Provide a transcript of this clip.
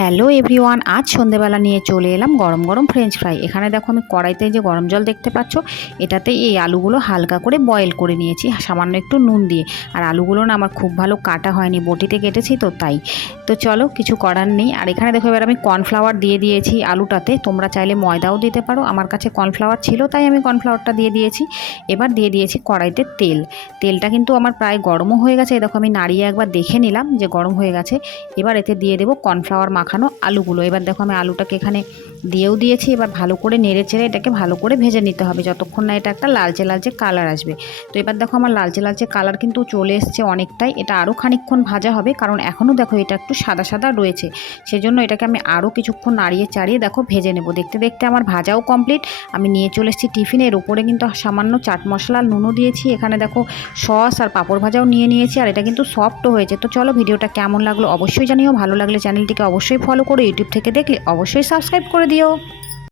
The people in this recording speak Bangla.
হ্যালো এভরিওয়ান, আজ সন্ধেবেলা নিয়ে চলে এলাম গরম গরম ফ্রেঞ্চ ফ্রাই। এখানে দেখো আমি কড়াইতে যে গরম জল দেখতে পাচ্ছ, এটাতে এই আলুগুলো হালকা করে বয়েল করে নিয়েছি সামান্য একটু নুন দিয়ে। আর আলুগুলো না আমার খুব ভালো কাটা হয়নি, বটিতে কেটেছি তো তাই। তো চলো, কিছু করার নেই। আর এখানে দেখো এবার আমি কর্নফ্লাওয়ার দিয়ে দিয়েছি আলুটাতে। তোমরা চাইলে ময়দাও দিতে পারো, আমার কাছে কর্নফ্লাওয়ার ছিল তাই আমি কর্নফ্লাওয়ারটা দিয়ে দিয়েছি। এবার দিয়ে দিয়েছি কড়াইতে তেলটা কিন্তু আমার প্রায় গরমও হয়ে গেছে। দেখো আমি নাড়িয়ে একবার দেখে নিলাম যে গরম হয়ে গেছে। এবার এতে দিয়ে দেবো কর্নফ্লাওয়ার মাখানো আলুগুলো। এবার দেখো আমি আলুটাকে এখানে দিয়েও দিয়েছি। এবার ভালো করে নেড়ে চেড়ে এটাকে ভালো করে ভেজে নিতে হবে যতক্ষণ না এটা একটা লালচে লালচে কালার আসবে। তো এবার দেখো আমার লালচে লালচে কালার কিন্তু চলে এসছে অনেকটাই। এটা আরও খানিকক্ষণ ভাজা হবে, কারণ এখনও দেখো এটা একটু সাদা সাদা রয়েছে। সেজন্য এটাকে আমি আরও কিছুক্ষণ নাড়িয়ে চাড়িয়ে দেখো ভেজে নেব। দেখতে দেখতে আমার ভাজাও কমপ্লিট। আমি নিয়ে চলে এসেছি টিফিনের উপরে, কিন্তু সামান্য চাট মশলা আর নুনও দিয়েছি। এখানে দেখো সস আর পাঁপড় ভাজাও নিয়ে নিয়েছি। আর এটা কিন্তু সফটও হয়েছে। তো চলো, ভিডিওটা কেমন লাগলো অবশ্যই জানিও। ভালো লাগলে চ্যানেলটিকে অবশ্যই ফলো করো, ইউটিউব থেকে দেখলে অবশ্যই সাবস্ক্রাইব করে দিও।